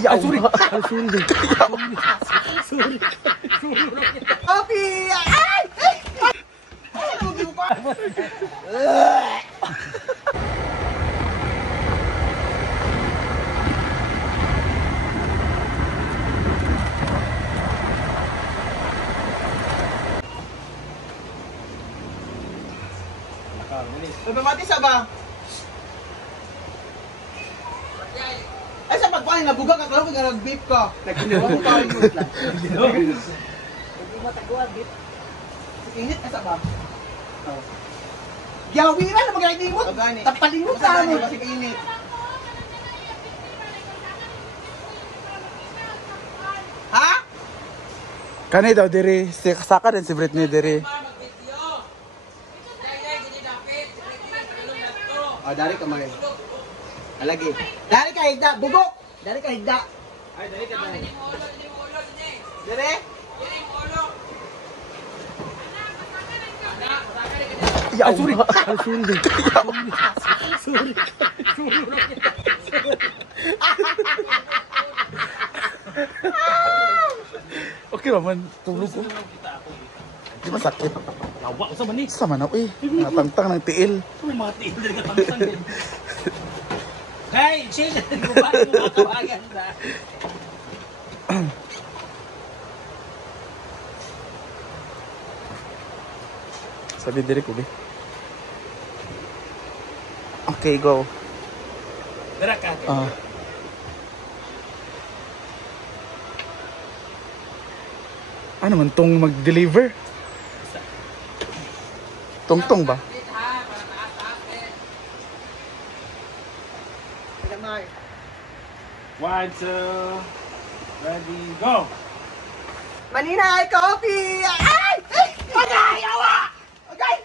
Ya, sorry. Sorry. Sorry. Kopi. Ay! Pagmamati sa ba? Ay sa pagpain, nabuga ka kung nag-beep ka. Nagkinawa mo tayo yun lang. Hindi matagawa, beep. Init ka sa ba? Yawi na na mag-alimot. Tapalimot sa ano. Kasi init. Ha? Kanay daw diri, saka din si Britney diri. Oh, dari ka mag. Alagi. Dari ka higda, bugok. Dari ka higda. Ay, dari ka dari. Dire? Ya, sorry. Sorry. Sorry. Okay naman, tulog ko. Di ba sakit? Lawa ko sa manis. Sama na eh. Natangtang ng tiil. Uy, mga tiil din ka tangtang din. Hey, chill! Gumali mo mga kawagan na. Sabi diri ko, be. Okay, go. Dara ka. Ano man tong mag-deliver? Tungtong ba? One, two, ready, go! Manina, ay coffee! Ay! Agay! Awa! Agay!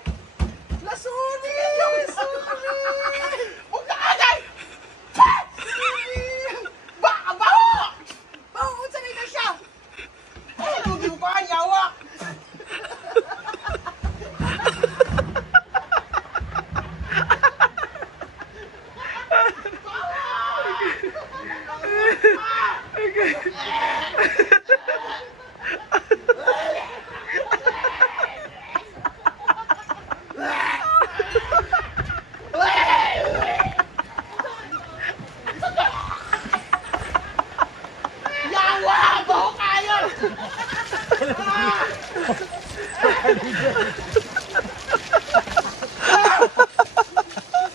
Lasuni! Lasuni! Huwag na agay! Baka baho! Baho! Sanay na siya! Ay, lugi mo ka! Yawa!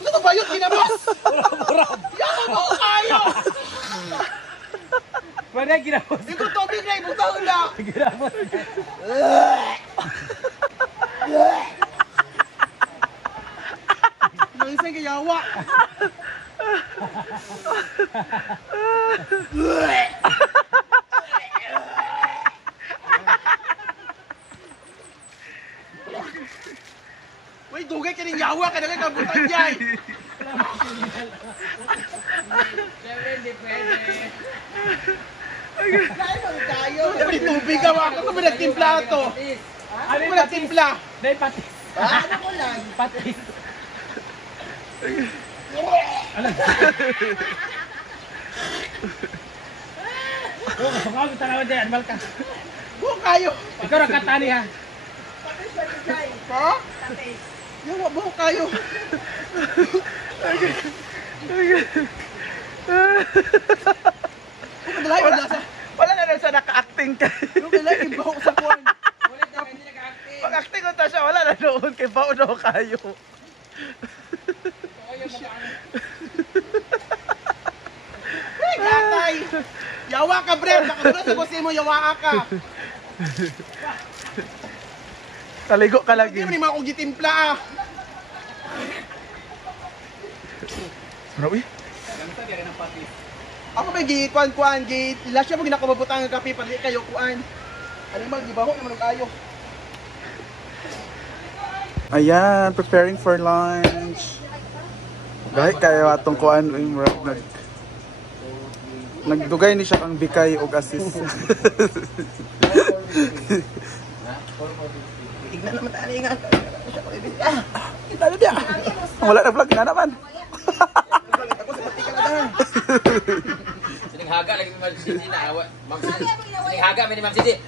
Ano ba yun? Ginabas! Yaman mo kayo! Pwede ginapos. Dito tubig na ibutang na! Ginapos. Mangisay ka yawa! Uy, dugay ka rin yawa ka na kayo kabutang dyan! Hindi pwede. Kaya mo tayo! May tubig ka wako kung pinagtimpla ito! Ano mo nagtimpla? Dahil patis. Ano ko lang? Patis. Alam. Oh, kapag tanawan dyan, animal ka. Buo kayo! Ikaw ang katani ha. Ha? Yawa, buo kayo! Wala na rin sa naka-acting ka. Yung kailangan ibaho sa kuwan. Pag-acting ko ta siya, wala na doon. Kay bao daw kayo. Hey, gatay! Yawa ka, Brad! Nakabula sa kusin mo, yawa ka! Taligo ka lagi. Hindi mo ni mga kong gitimpla ah! Ano eh? Ako may gikuan-kuan, lasya mo ginakumabutang ng kape, pati kayo kuan. Animal, gibaho naman ang kayo. Ayan, preparing for lunch. Dahil kayo atong kuan, nagdugay ni siya kang bikay o asis. Tignan naman tayo nga. Ano dia? Wala na vlog na naman. Ako sa pati ka na dahan. Haga lagi Ma'am Sisi na away. Haga may Ma'am Sisi.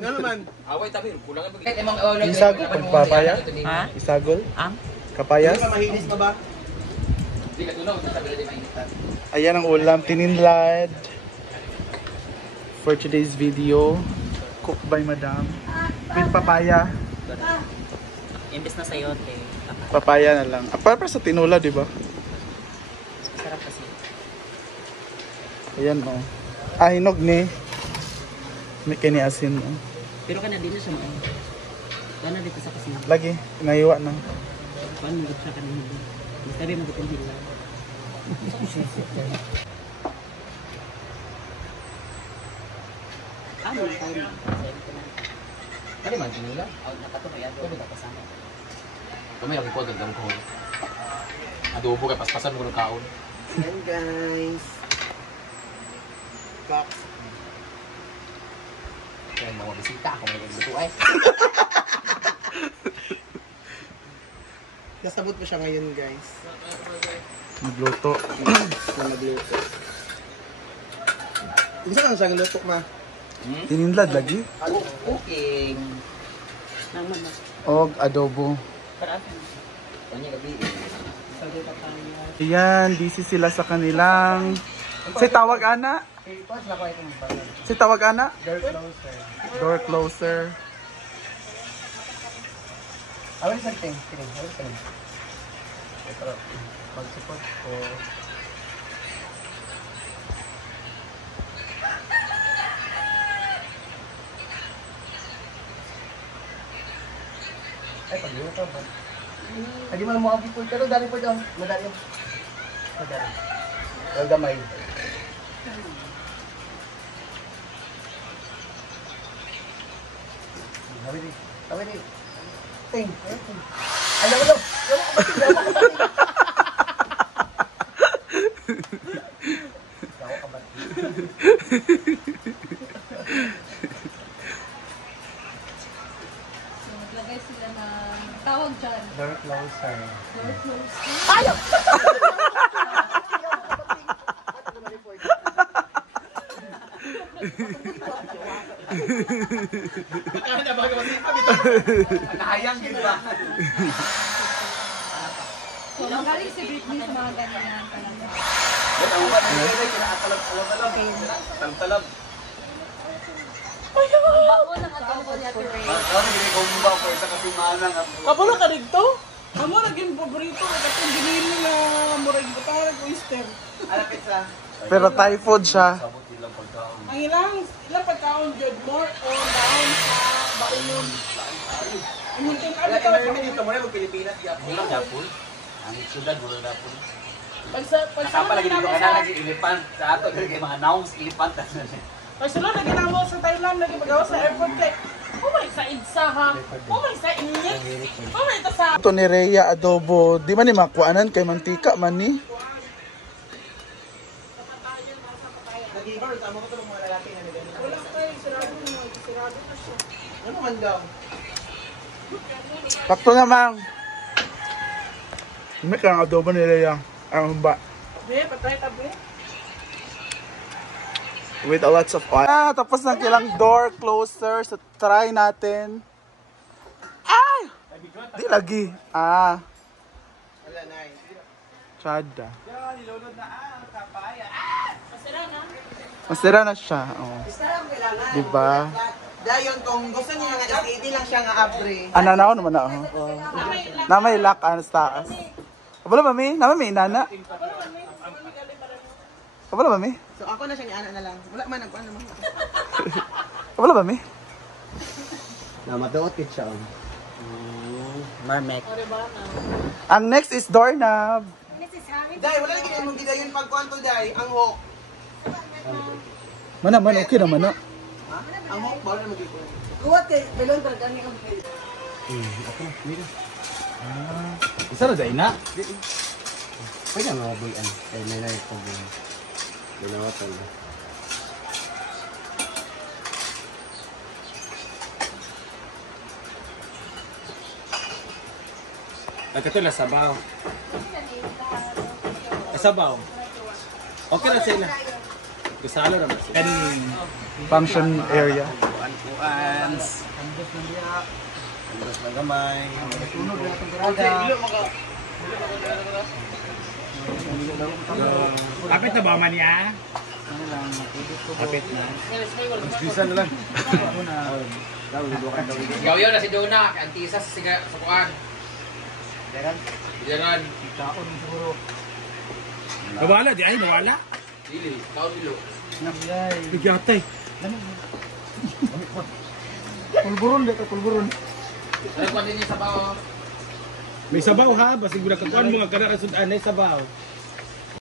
Nga naman. Away tabi kulang ang Isagol pagpapaya? Ha? Isagol? Ang? Kapayas? Hindi pa mahinis ka ba? Di ka tunaw sa tabi di mainitan. Ayan ang ulam, tininlad. For today's video, cooked by Madam. With papaya. Imbes na sayote. Papaya na lang. Para sa tinula, di ba? Sarap kasi. Ayan o. Hinog ni. May kiniasin o. Pero kana din na siya mo. Wala dito sa kasi. Lagi, naiwa na. Paano mo siya kanina? Mas tabi mo dito hila. Ano tayo? Ano man tinula? Out na pato kaya do ba kasama. Kamay lagi ko dagdag ko. Adobo kay paspasan mo ng kaon. Yan guys. Kak. Kaya mga bisita ako may luto ay. Nasabot mo siya ngayon guys. Nagluto. Na nagluto. Isa lang siya luto ma. Tininlad lagi. Cooking. Nang man. O adobo. Para ano? Kanya gabi. Sabi pa tayo. Ayan, busy sila sa kanilang... Si tawag ana? Si tawag ana? Door closer. Awal sa ting. Awal sa ting. Ito. Pag-support ko. Ay, pag-iwata ba? Hindi mo mga people, pero dali po dyan. Madali. Madali. Pero gamay. Hawi di. Hawi di. Ting. Ay, lalo. Yawa ka ba? Naglagay sila ng tawag dyan. Door closer. Door closed. Nahayang din ba? So, magaling si Britney sa mga ganyan talaga. Ang uwan ang gagawin kinakalab-alab. Talab-talab. Ang bango ng adobo niya, Ray. Ano gini ko ba ko sa kasimanang ang Kapalo ka dito? Amo naging paborito ko katong ginili na murag butang oyster. Alapit sa. Pero Thai food siya. sabot ilang pagkaon. Ang ilang pagkaon jud more on down sa baulon. Ang hinting Wala ano ka to? namin dito mo na Pilipinas. Ulang dapol. Ang syudad mo lang dapol. Pagsama Lagi dito namin ka sa na lagi elephant sa ato kay mga nouns elephant. pagsunod na ginamo sa Thailand lagi pagawa sa airport kay umay sa idsa ha. Umay sa init. Umay ta sa Ito ni Rhea adobo. Di man ni makuanan kay mantika man ni. Nag-ibar, tama ko ito mga lalaki na nagano. wala kay sirado na siya. Ano man daw? Sakto na mang. May kang adobo ni Rhea. Ang ba? Be, patay tabi. With a lots of oil. Tapos ng kilang door closer. So try natin. Ay! Di lagi. Wala na eh. Chada. Masira na. Masira na siya. Oh. Basta lang kailangan. Diba? Dayon kung gusto niya nga SKD lang siya nga abre. Ananaw naman na. Oh. Na may lock ano sa taas. Wala ba mi? Na may inana? Wala ba mi? So ako na siya ni Ana na lang. Wala man nagkuan naman. Wala ba mi? Na maduot kit siya. Marmek. Ang next is doorknob. Dai, wala lagi mong gidayon pagkuan to dai, ang hook. Man, okay naman na. Ha? Ang hook ba na magikuan? Kuwat kay, belon talaga ni ang Isa na dai na. Pwede nga boyan. Kay may na ito. Binawatan. Nagkatula sabaw. Sabaw. Okay na sila. Kusalo naman siya. Kanin. Function area. Kuan-kuans. Andos ng gamay. Tunog na itong karada. Kapit na ba man niya? Kapit na. Bisa na lang. Gawin na si Dona, antisa sa kuan. Diyan. Nawala, di ay nawala. Dili, tao dilo. Bigyatay. Pulburon dito, pulburon. Ano kuan din sa bawo? May sabaw ha, basig mo na kakuan mga kada kasudan ay sabaw.